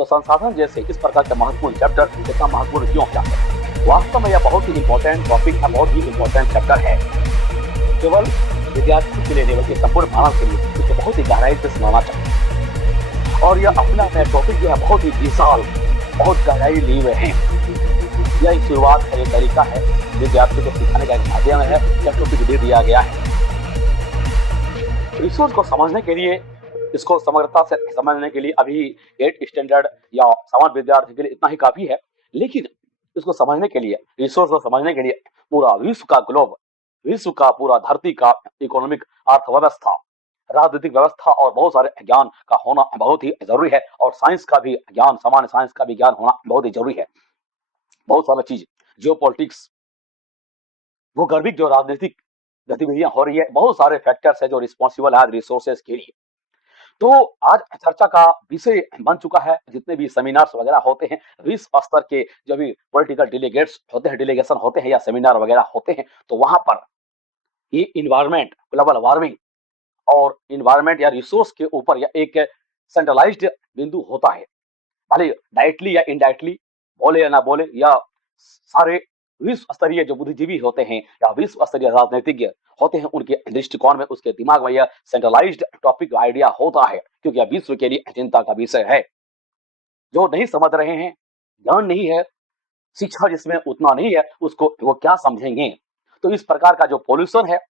तो संसाधन जैसे इस प्रकार के महत्वपूर्ण चैप्टर इतना महत्वपूर्ण क्यों क्या है? वास्तव में यह बहुत ही इंपॉर्टेंट टॉपिक है, बहुत ही इंपॉर्टेंट चैप्टर है। केवल विद्यार्थी के लिए नहीं बल्कि संपूर्ण मानव के लिए इसे बहुत ही गहराई से समझना चाहिए। और यह अपना टॉपिक जो है बहुत ही विशाल, बहुत गहराई लिए हुए हैं। यह एक शुरुआत है, एक तरीका है विद्यार्थी को सिखाने का एक माध्यम है। यह टॉपिक दे दिया गया है। रिसोर्स को समझने के लिए, इसको समग्रता से समझने के लिए अभी 8 स्टैंडर्ड या सामान्य विद्यार्थी के लिए इतना ही काफी है। लेकिन इसको समझने के लिए, रिसोर्स को समझने के लिए पूरा विश्व का ग्लोब, विश्व का पूरा धरती का इकोनॉमिक अर्थव्यवस्था, राजनीतिक व्यवस्था और बहुत सारे ज्ञान का होना बहुत ही जरूरी है। और साइंस का भी ज्ञान, सामान्य साइंस का भी ज्ञान होना बहुत ही जरूरी है। बहुत सारी चीज, जियो पॉलिटिक्स, भूगर्भिक जो राजनीतिक गतिविधियां हो रही है, बहुत सारे फैक्टर्स है जो रिस्पॉन्सिबल है रिसोर्सेज के लिए। तो आज चर्चा का विषय बन चुका है। जितने भी सेमिनार्स वगैरह होते हैं, विश्व स्तर के जो भी पॉलिटिकल डेलीगेट्स होते हैं, डेलीगेशन होते हैं या सेमिनार वगैरह होते हैं, तो वहां पर ये इन्वायरमेंट, ग्लोबल वार्मिंग और इन्वायरमेंट या रिसोर्स के ऊपर या एक सेंट्रलाइज्ड बिंदु होता है। भले डायरेक्टली या इनडायरेक्टली बोले या ना बोले, या सारे विश्व स्तरीय जो बुद्धिजीवी होते हैं या विश्व स्तरीय राजनीतिज्ञ होते हैं, उनके दृष्टिकोण में, उसके दिमाग में यह सेंट्रलाइज्ड टॉपिक आइडिया होता है, क्योंकि यह विश्व के लिए चिंता का विषय है। जो नहीं समझ रहे हैं, ज्ञान नहीं है, शिक्षा जिसमें उतना नहीं है, उसको वो क्या समझेंगे? तो इस प्रकार का जो पॉल्यूशन है,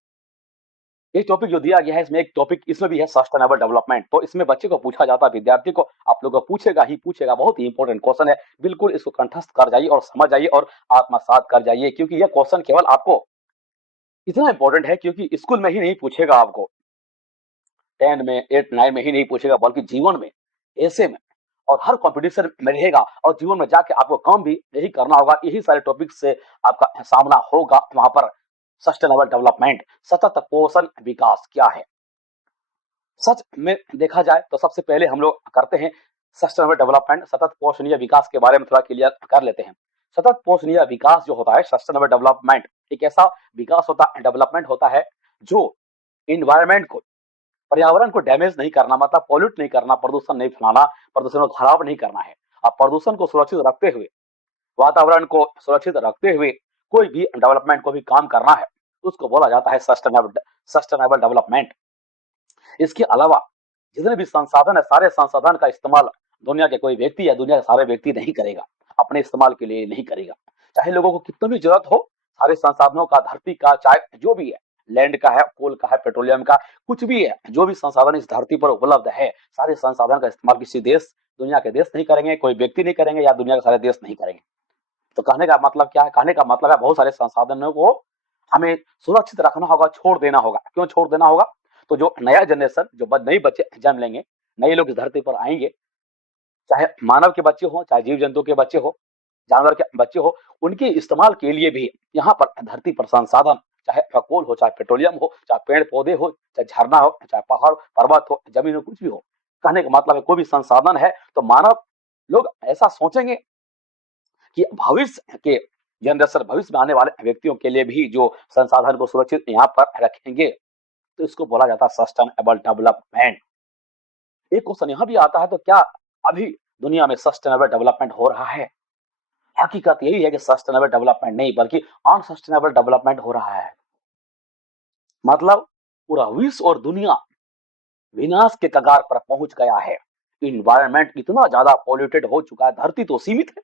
एक टॉपिक जो दिया गया है, इसमें एक टॉपिक इसमें भी है सस्टेनेबल डेवलपमेंट। तो इसमें बच्चे को पूछा जाता है, विद्यार्थी को, आप लोगों को पूछेगा ही पूछेगा। बहुत ही इंपॉर्टेंट क्वेश्चन है। बिल्कुल इसको कंठस्थ कर जाइए और समझ जाइए और आत्मसात कर जाइए, क्योंकि यह क्वेश्चन केवल आपको इतना इंपॉर्टेंट है क्योंकि स्कूल में ही नहीं पूछेगा, आपको 10 में, 8, 9 में ही नहीं पूछेगा, बल्कि जीवन में, ऐसे में और हर कंपटीशन में रहेगा। और जीवन में जाके आपको काम भी यही करना होगा। यही सारे टॉपिक से आपका सामना होगा वहां पर। सस्टेनेबल डेवलपमेंट, सतत पोषण विकास क्या है? सच में देखा जाए तो सबसे पहले हम लोग करते हैं सस्टेनेबल डेवलपमेंट, सतत पोषणीय विकास के बारे में थोड़ा क्लियर कर लेते हैं। सतत पोषणीय विकास जो होता है, सस्टेनेबल डेवलपमेंट, एक ऐसा विकास होता है, डेवलपमेंट होता है जो इन्वायरमेंट को, पर्यावरण को डैमेज नहीं करना, मतलब पॉल्यूट नहीं करना, प्रदूषण नहीं फैलाना, प्रदूषण को खराब नहीं करना है। अब प्रदूषण को सुरक्षित रखते हुए, वातावरण को सुरक्षित रखते हुए कोई भी डेवलपमेंट को भी काम करना है, उसको बोला जाता है सस्टेनेबल डेवलपमेंट। इसके अलावा जितने भी संसाधन है, सारे संसाधन का इस्तेमाल दुनिया के कोई व्यक्ति या दुनिया के सारे व्यक्ति नहीं करेगा, अपने इस्तेमाल के लिए नहीं करेगा। चाहे लोगों को कितनी भी जरूरत हो, सारे संसाधनों का, धरती का, चाहे जो भी है, लैंड का है, कोल का है, पेट्रोलियम का, कुछ भी है, जो भी संसाधन इस धरती पर उपलब्ध है, सारे संसाधन का इस्तेमाल किसी देश, दुनिया के देश नहीं करेंगे, कोई व्यक्ति नहीं करेंगे या दुनिया के सारे देश नहीं करेंगे। तो कहने का मतलब क्या है? कहने का मतलब है बहुत सारे संसाधनों को हमें सुरक्षित रखना होगा, छोड़ देना होगा। क्यों छोड़ देना होगा? तो जो नया जनरेशन, जो नए बच्चे जन्म लेंगे, नए लोग इस धरती पर आएंगे, चाहे मानव के बच्चे हो, चाहे जीव जंतु के बच्चे हो, जानवर के बच्चे हो, उनके इस्तेमाल के लिए भी यहाँ पर धरती पर संसाधन, चाहे कोल हो, चाहे पेट्रोलियम हो, चाहे पेड़ पौधे हो, चाहे झरना हो, चाहे पहाड़ पर्वत हो, जमीन हो, कुछ भी हो, कहने का मतलब है कोई भी संसाधन है तो मानव लोग ऐसा सोचेंगे कि भविष्य के जनरेशन, भविष्य में आने वाले व्यक्तियों के लिए भी जो संसाधन को सुरक्षित यहाँ पर रखेंगे, तो इसको बोला जाता है सस्टेनेबल डेवलपमेंट। एक क्वेश्चन यहाँ भी आता है, तो क्या अभी दुनिया में सस्टेनेबल डेवलपमेंट हो रहा है? हकीकत यही है कि सस्टेनेबल डेवलपमेंट नहीं बल्कि अनसस्टेनेबल डेवलपमेंट हो रहा है। मतलब पूरा विश्व और दुनिया विनाश के कगार पर पहुंच गया है। इन्वायरमेंट इतना ज्यादा पॉल्यूटेड हो चुका है, धरती तो सीमित है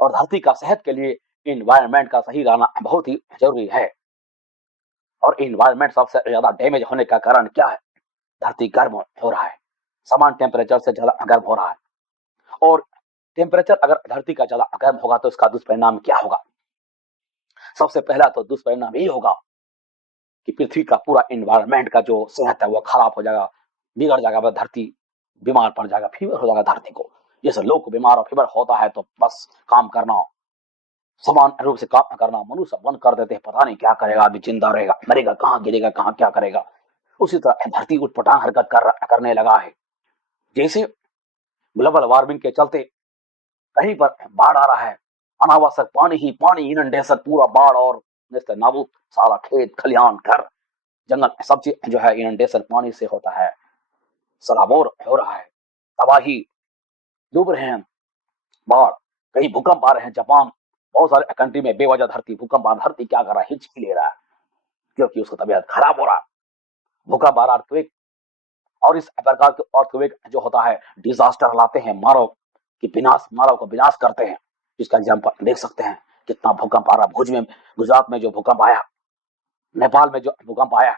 और धरती का सेहत के लिए इन्वायरमेंट का सही रहना बहुत ही जरूरी है। और इन्वायरमेंट सबसे ज्यादा डैमेज होने का कारण क्या है? धरती गर्म हो रहा है, समान टेम्परेचर से ज्यादा गर्म हो रहा है। और टेम्परेचर अगर धरती का ज्यादा गर्म होगा तो इसका दुष्परिणाम क्या होगा? सबसे पहला तो दुष्परिणाम ये होगा कि पृथ्वी का पूरा इन्वायरमेंट का जो सेहत है वो खराब हो जाएगा, बिगड़ जाएगा, धरती बीमार पड़ जाएगा, फीवर हो जाएगा धरती को। जैसे लोग को बीमार और फीवर होता है तो बस काम करना, समान रूप से काम करना, मनुष्य बंद कर देते हैं, पता नहीं क्या करेगा, आदमी जिंदा रहेगा, मरेगा कहाँ, गिरेगा कहाँ, क्या करेगा। उसी तरह धरती उठपटांग हरकत करने लगा है। जैसे ग्लोबल वार्मिंग के चलते कहीं पर बाढ़ आ रहा है, अनावश्यक पानी ही पानी, इनंडेशन, पूरा बाढ़ और नाबूद, सारा खेत खलिहान घर जंगल सब चीज जो है इनंडेशन पानी से होता है, सराबोर हो रहा है, तबाही, डूब रहे हैं, बाढ़, कहीं भूकंप आ रहे हैं। जापान, बहुत सारे कंट्री में बेवजह धरती भूकंप आ रहा है। धरती क्या कर रहा है, हिचकी ले रहा है क्योंकि उसका तबीयत खराब हो रहा है। भूकंप आ रहा है, और इस प्रकार के अर्थक्वेक जो होता है डिजास्टर लाते हैं, मानव का विनाश करते हैं। इसका एग्जाम्पल देख सकते हैं, कितना भूकंप आ रहा भुज में, गुजरात में जो भूकंप आया, नेपाल में जो भूकंप आया,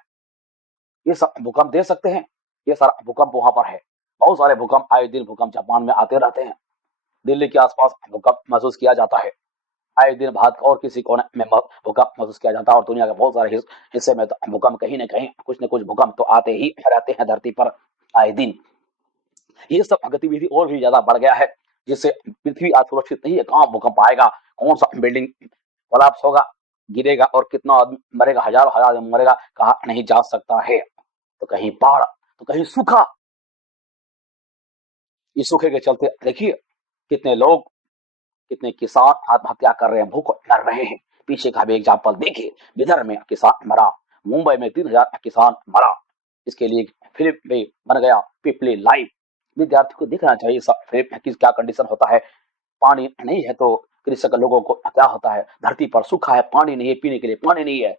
ये सब भूकंप देख सकते हैं। ये सारा भूकंप वहां पर है। बहुत सारे भूकंप, आए दिन भूकंप जापान में आते रहते हैं। दिल्ली के आसपास भूकंप महसूस किया जाता है। आए दिन भारत और किसी कोने में भूकंप महसूस किया जाता है, और दुनिया के बहुत सारे हिस्से में तो भूकंप कहीं न कहीं कुछ न कुछ भूकंप तो आते ही रहते हैं धरती पर आए दिन। ये सब गतिविधि और भी ज्यादा बढ़ गया है, जिससे पृथ्वी आज सुरक्षित नहीं है। कहाँ भूकंप आएगा, कौन सा बिल्डिंग कोलैप्स होगा, गिरेगा, और कितना आदमी मरेगा, हजारों हजार आदमी मरेगा, कहा नहीं जा सकता है। तो कहीं बाढ़, तो कहीं सूखा। इस सूखे के चलते देखिए कितने लोग, कितने किसान आत्महत्या कर रहे हैं, भूख मर रहे हैं। पीछे का भी एग्जाम्पल देखिए, बिदर में किसान मरा, मुंबई में 3,000 किसान मरा। इसके लिए फिल्म भी बन गया, पीपली लाइव। विद्यार्थी को देखना चाहिए सब फिल्म में किस क्या कंडीशन होता है। पानी नहीं है तो कृषक लोगों को क्या होता है, धरती पर सूखा है, पानी नहीं है, पीने के लिए पानी नहीं है।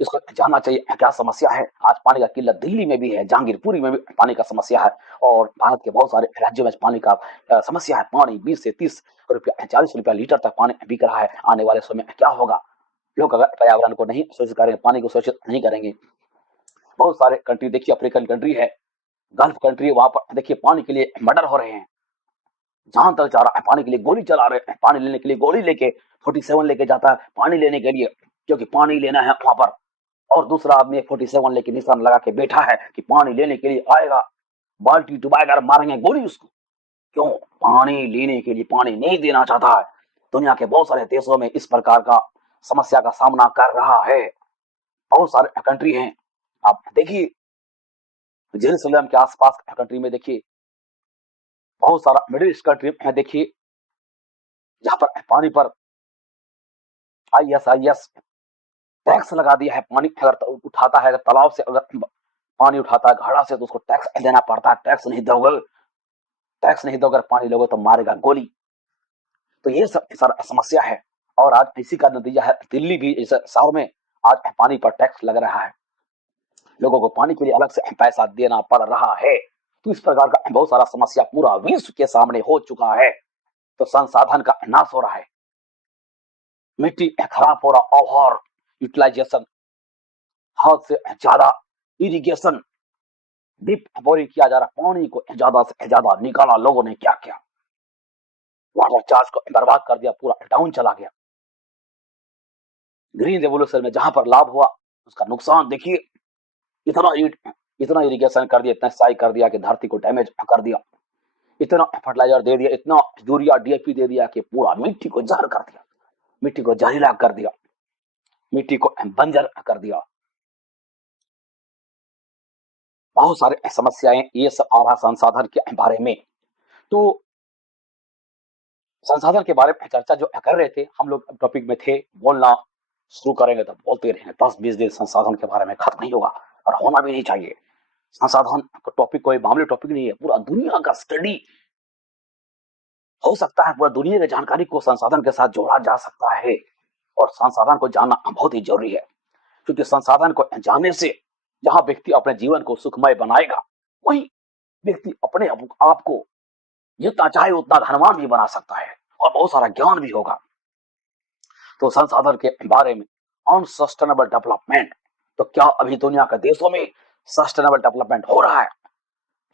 इसको जानना चाहिए क्या समस्या है। आज पानी का किल्लत दिल्ली में भी है, जहांगीरपुरी में भी पानी का समस्या है, और भारत के बहुत सारे राज्यों में पानी का समस्या है। पानी 20 से 30 रुपया, 40 रुपया लीटर तक पानी बिक रहा है। आने वाले समय में क्या होगा। लोग अगर पर्यावरण को नहीं सुरक्षित करेंगे, पानी को सुरक्षित नहीं करेंगे। बहुत सारे कंट्री देखिए, अफ्रीकन कंट्री है, गल्फ कंट्री है, वहां पर देखिए पानी के लिए मर्डर हो रहे हैं। जहां तक जा रहा है पानी के लिए गोली चला रहे हैं, पानी लेने के लिए गोली लेके 47 लेके जाता है पानी लेने के लिए, क्योंकि पानी लेना है वहां पर। और दूसरा आदमी 47 लेके निशान लगा के बैठा है कि पानी लेने के लिए आएगा, बाल्टी डुबाएगा और मारेंगे गोली उसको। क्यों, पानी लेने के लिए पानी नहीं देना चाहता है। दुनिया के बहुत सारे देशों में इस प्रकार का समस्या का सामना कर रहा है। बहुत सारे कंट्री हैं, आप देखिए जेरूसलम के आसपास कंट्री में देखिए, बहुत सारा मिडिल ईस्ट कंट्री में देखिए, जहां पर पानी पर ISIS टैक्स लगा दिया है। पानी अगर उठाता है, अगर तालाब से अगर पानी उठाता है घड़ा से, तो उसको टैक्स देना पड़ता है। टैक्स नहीं दोगे, टैक्स नहीं दोगे, पानी लोगे तो मारेगा गोली। तो ये सब सारा समस्या है। और आज इसी का नतीजा है, दिल्ली भी इस शहर में आज पानी पर टैक्स लग रहा है। लोगों को पानी के लिए अलग से पैसा देना पड़ रहा है। तो इस प्रकार का बहुत सारा समस्या पूरा विश्व के सामने हो चुका है। तो संसाधन का नाश हो रहा है, मिट्टी खराब हो रहा, ओवर यूटिलाइजेशन, हद से ज्यादा इरिगेशन, डीप बोरिंग किया जा रहा, पानी को ज्यादा से ज्यादा निकाला। लोगों ने क्या किया, वाटर चार्ज को बर्बाद कर दिया, पूरा डाउन चला गया। ग्रीन रेवोल्यूशन में जहां पर लाभ हुआ, उसका नुकसान देखिए। इतना इतना इरिगेशन कर दिया, इतना सिंचाई कर दिया कि धरती को डैमेज कर दिया। इतना फर्टिलाइजर दे दिया, इतना यूरिया DAP दे दिया कि पूरा मिट्टी को जहर कर दिया, मिट्टी को जहरीला कर दिया, मिट्टी को बंजर कर दिया। बहुत सारे समस्याएं ये सब आ रहा संसाधन के बारे में। तो संसाधन के बारे में चर्चा जो कर रहे थे हम लोग, टॉपिक में थे, बोलना शुरू करेंगे तो बोलते रहेंगे, 10-20 दिन संसाधन के बारे में खत्म नहीं होगा, और होना भी नहीं चाहिए। संसाधन का टॉपिक कोई मामूली टॉपिक नहीं है, पूरा दुनिया का स्टडी हो सकता है। पूरा दुनिया की जानकारी को संसाधन के साथ जोड़ा जा सकता है, और संसाधन को जानना बहुत ही जरूरी है। क्योंकि संसाधन को जानने से जहां व्यक्ति अपने जीवन को सुखमय बनाएगा, वही व्यक्ति अपने आप को जितना चाहे उतना धनवान भी बना सकता है, और बहुत सारा ज्ञान भी होगा। तो संसाधन के बारे में, अनसस्टेनेबल डेवलपमेंट, तो क्या अभी दुनिया के देशों में सस्टेनेबल डेवलपमेंट हो रहा है?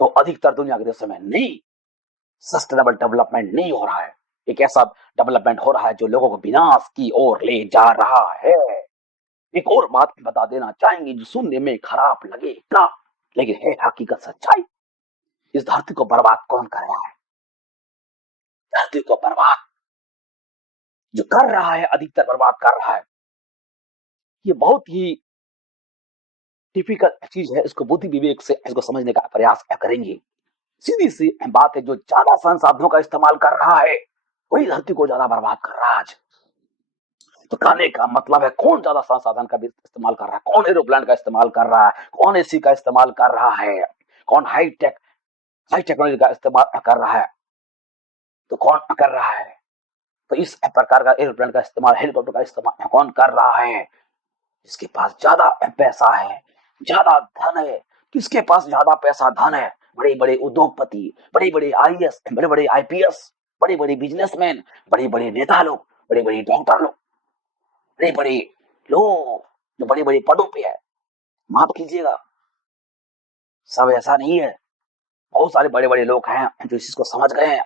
तो अधिकतर दुनिया के देशों में नहीं, सस्टेनेबल डेवलपमेंट नहीं हो रहा है। एक ऐसा डेवलपमेंट हो रहा है जो लोगों को विनाश की ओर ले जा रहा है। एक और बात बता देना चाहेंगे जो सुनने में खराब लगेगा, लेकिन है हकीकत सच्चाई। इस धरती को बर्बाद कौन कर रहा है? धरती को बर्बाद जो कर रहा है, अधिकतर बर्बाद कर रहा है। ये बहुत ही टिपिकल चीज है, इसको बुद्धि विवेक से इसको समझने का प्रयास करेंगे। सीधी सी बात है, जो ज्यादा संसाधनों का इस्तेमाल कर रहा है वही धरती को ज्यादा बर्बाद कर रहा है आज। तो कहने का मतलब है, कौन ज्यादा संसाधन का भी इस्तेमाल कर रहा है, कौन एरोप्लेन का इस्तेमाल कर रहा है, कौन AC का इस्तेमाल कर रहा है, कौन हाई टेक्नोलॉजी का इस्तेमाल कर रहा है। तो कौन कर रहा है? तो इस प्रकार का एरोप्लेन का इस्तेमाल, हेलीकॉप्टर का इस्तेमाल कौन कर रहा है? जिसके पास ज्यादा पैसा है, ज्यादा धन है। किसके पास ज्यादा पैसा धन है? बड़े बड़े उद्योगपति, बड़े बड़े आईएएस, बड़े बड़े आईपीएस, बड़े बड़े बिजनेसमैन, बड़े बड़े नेता लोग, बड़े बड़े डॉक्टर लोग, बड़े बड़े लोग जो बड़े बड़े पदों पे है। माफ कीजिएगा, सब ऐसा नहीं है। बहुत सारे बड़े बड़े लोग हैं जो इस चीज को समझ गए हैं।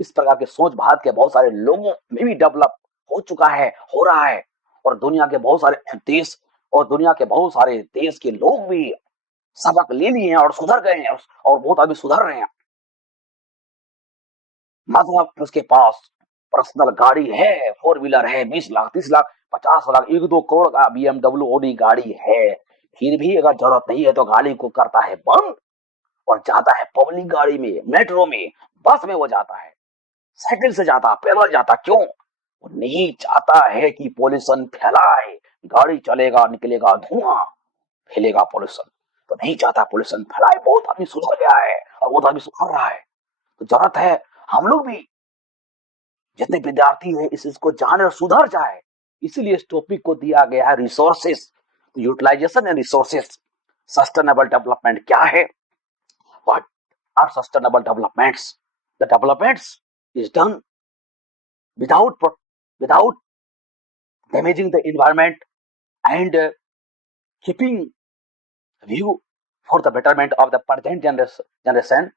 इस प्रकार के सोच भारत के बहुत सारे लोगों में भी डेवलप हो चुका है, हो रहा है। और दुनिया के बहुत सारे देश और दुनिया के बहुत सारे देश के लोग भी सबक ले लिए हैं और सुधर गए हैं, और बहुत अभी सुधर रहे हैं। मतलब उसके पास पर्सनल गाड़ी है, 4 व्हीलर है, 20 लाख, 30 लाख, 50 लाख, 1-2 करोड़ का BMW ऑडी गाड़ी है। फिर भी अगर जरूरत नहीं है तो गाड़ी को करता है बंद और जाता है पब्लिक गाड़ी में, मेट्रो में, बस में वो जाता है, साइकिल से जाता, पैदल जाता। क्यों? वो नहीं चाहता है कि पोल्यूशन फैलाए। गाड़ी चलेगा, निकलेगा धुआं, फैलेगा पोल्यूशन। तो नहीं चाहता पोल्यूशन फैलाए। बहुत आदमी सुधर गया है और बहुत आदमी सुधर रहा है। तो जरूरत है हम लोग भी, जितने विद्यार्थी हैं, इस इसको जाने और सुधर जाए। इसीलिए इस टॉपिक को दिया गया है resources, utilization and resources. Sustainable development क्या है? What are sustainable developments? The developments is done without damaging the environment and keeping view for the betterment of the present generation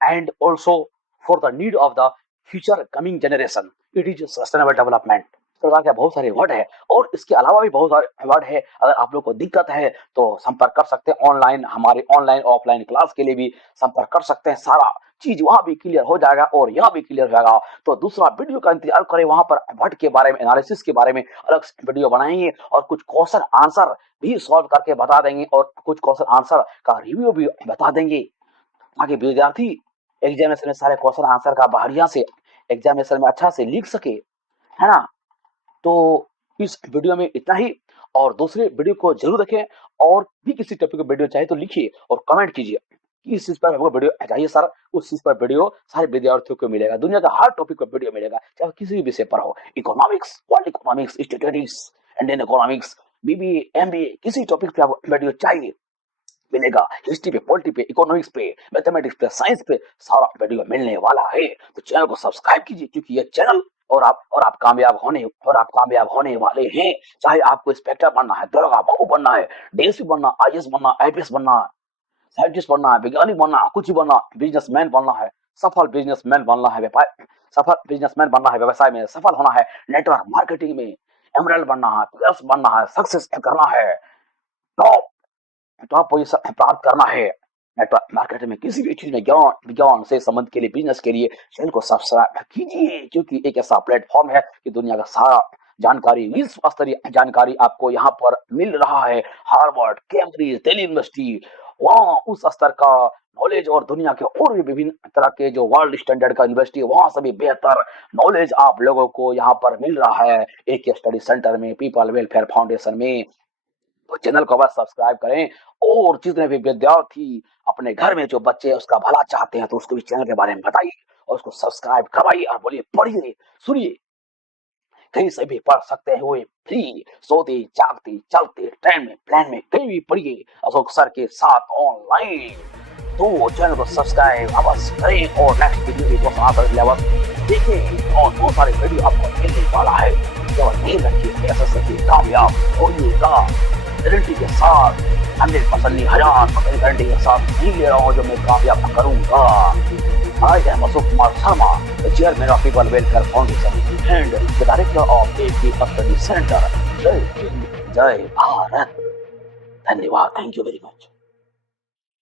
and also for the need of the future coming generation. It is sustainable development. इस प्रकार के बहुत सारे word है और इसके अलावा भी बहुत सारे वर्ड है। अगर आप लोग को दिक्कत है तो संपर्क कर सकते हैं ऑनलाइन, हमारे ऑनलाइन ऑफलाइन क्लास के लिए भी संपर्क कर सकते हैं। सारा चीज वहां भी क्लियर हो जाएगा और यहाँ भी क्लियर हो जाएगा। तो दूसरा वीडियो का इंतजार करें, वहां पर वर्ड के बारे में, एनालिसिस के बारे में अलग वीडियो बनाएंगे और कुछ क्वेश्चन आंसर भी सॉल्व करके बता देंगे और कुछ क्वेश्चन आंसर का रिव्यू भी बता देंगे, ताकि विद्यार्थी एग्जामिनेशन में सारे क्वेश्चन आंसर का बढ़िया से एग्जामिनेशन में अच्छा से लिख सके, है ना। तो इस वीडियो में इतना ही, और दूसरे वीडियो को जरूर देखें। और भी किसी टॉपिक का वीडियो चाहिए तो लिखिए और कमेंट कीजिए कि इस चीज पर हमको वीडियो चाहिए सर, उस चीज पर वीडियो सारे विद्यार्थियों को मिलेगा। दुनिया का हर टॉपिक पर वीडियो मिलेगा, चाहे किसी भी विषय पर हो, economics, world economics, statistics, Indian economics, BBA, MBA, किसी टॉपिक पे आपको वीडियो चाहिए मिलेगा। हिस्ट्री पे, पॉलिटी पे, इकोनॉमिक्स पे, मैथमेटिक्स पे, साइंस पे सारा वीडियो मिलने वाला है। तो चैनल को सब्सक्राइब कीजिए, क्योंकि ये चैनल और आप कामयाब होने वाले हैं। चाहे आपको इंस्पेक्टर बनना है, दरोगा बाबू बनना है, डीएसपी बनना, आईएएस बनना, आईपीएस बनना है, साइंटिस्ट बनना है, वैज्ञानिक बनना है, कुछ ही बनना, बिजनेसमैन बनना है, सफल बिजनेसमैन बनना है, व्यवसाय में सफल होना है, नेटवर्क मार्केटिंग में एमरल्ड बनना है, प्लस बनना है, सक्सेस करना है, टॉप पोजीशन प्राप्त करना है नेटवर्क मार्केटिंग में, किसी भी चीज में विज्ञान से संबंध के लिए, बिजनेस के लिए चैनल को सब्सक्राइब कीजिए। क्योंकि एक ऐसा प्लेटफॉर्म है कि दुनिया का सारा जानकारी, विश्व स्तरीय जानकारी आपको यहाँ पर मिल रहा है। हार्वर्ड, कैम्ब्रिज, दिल्ली यूनिवर्सिटी, वहाँ उस स्तर का नॉलेज और दुनिया के और भी विभिन्न तरह के जो वर्ल्ड स्टैंडर्ड का यूनिवर्सिटी, वहाँ से भी बेहतर नॉलेज आप लोगों को यहाँ पर मिल रहा है एक स्टडी सेंटर में, पीपल वेलफेयर फाउंडेशन में। तो चैनल को बस सब्सक्राइब करें, और जितने भी विद्यार्थी अपने घर में जो बच्चे उसका भला चाहते हैं तो उसको भी चैनल के बारे में बताइए और उसको सब्सक्राइब करवाइए और बोलिए पढ़िए, सुनिए, कहीं से भी पढ़ सकते हैं हुए फ्री, सोते जागते चलते ट्रेन में, प्लेन में, कहीं भी पढ़िए अशोक सर के साथ ऑनलाइन। तो चैनल को सब्सक्राइब अवश्य करें और नेक्स्ट वीडियो भी बहुत देखें और बहुत सारे वीडियो आपको मिलने वाला है। केवल नहीं रखिए, ऐसा सभी कामयाब होइएगा गारंटी के साथ, 100% नहीं, 1000% गारंटी के साथ नहीं ले रहा हूँ जो मैं कामयाब करूंगा। I am Ashok Kumar Sharma, the chairman of People Welfare Foundation and the director of AP Study Center. जय हिंद, जय भारत। धन्यवाद, थैंक यू वेरी मच।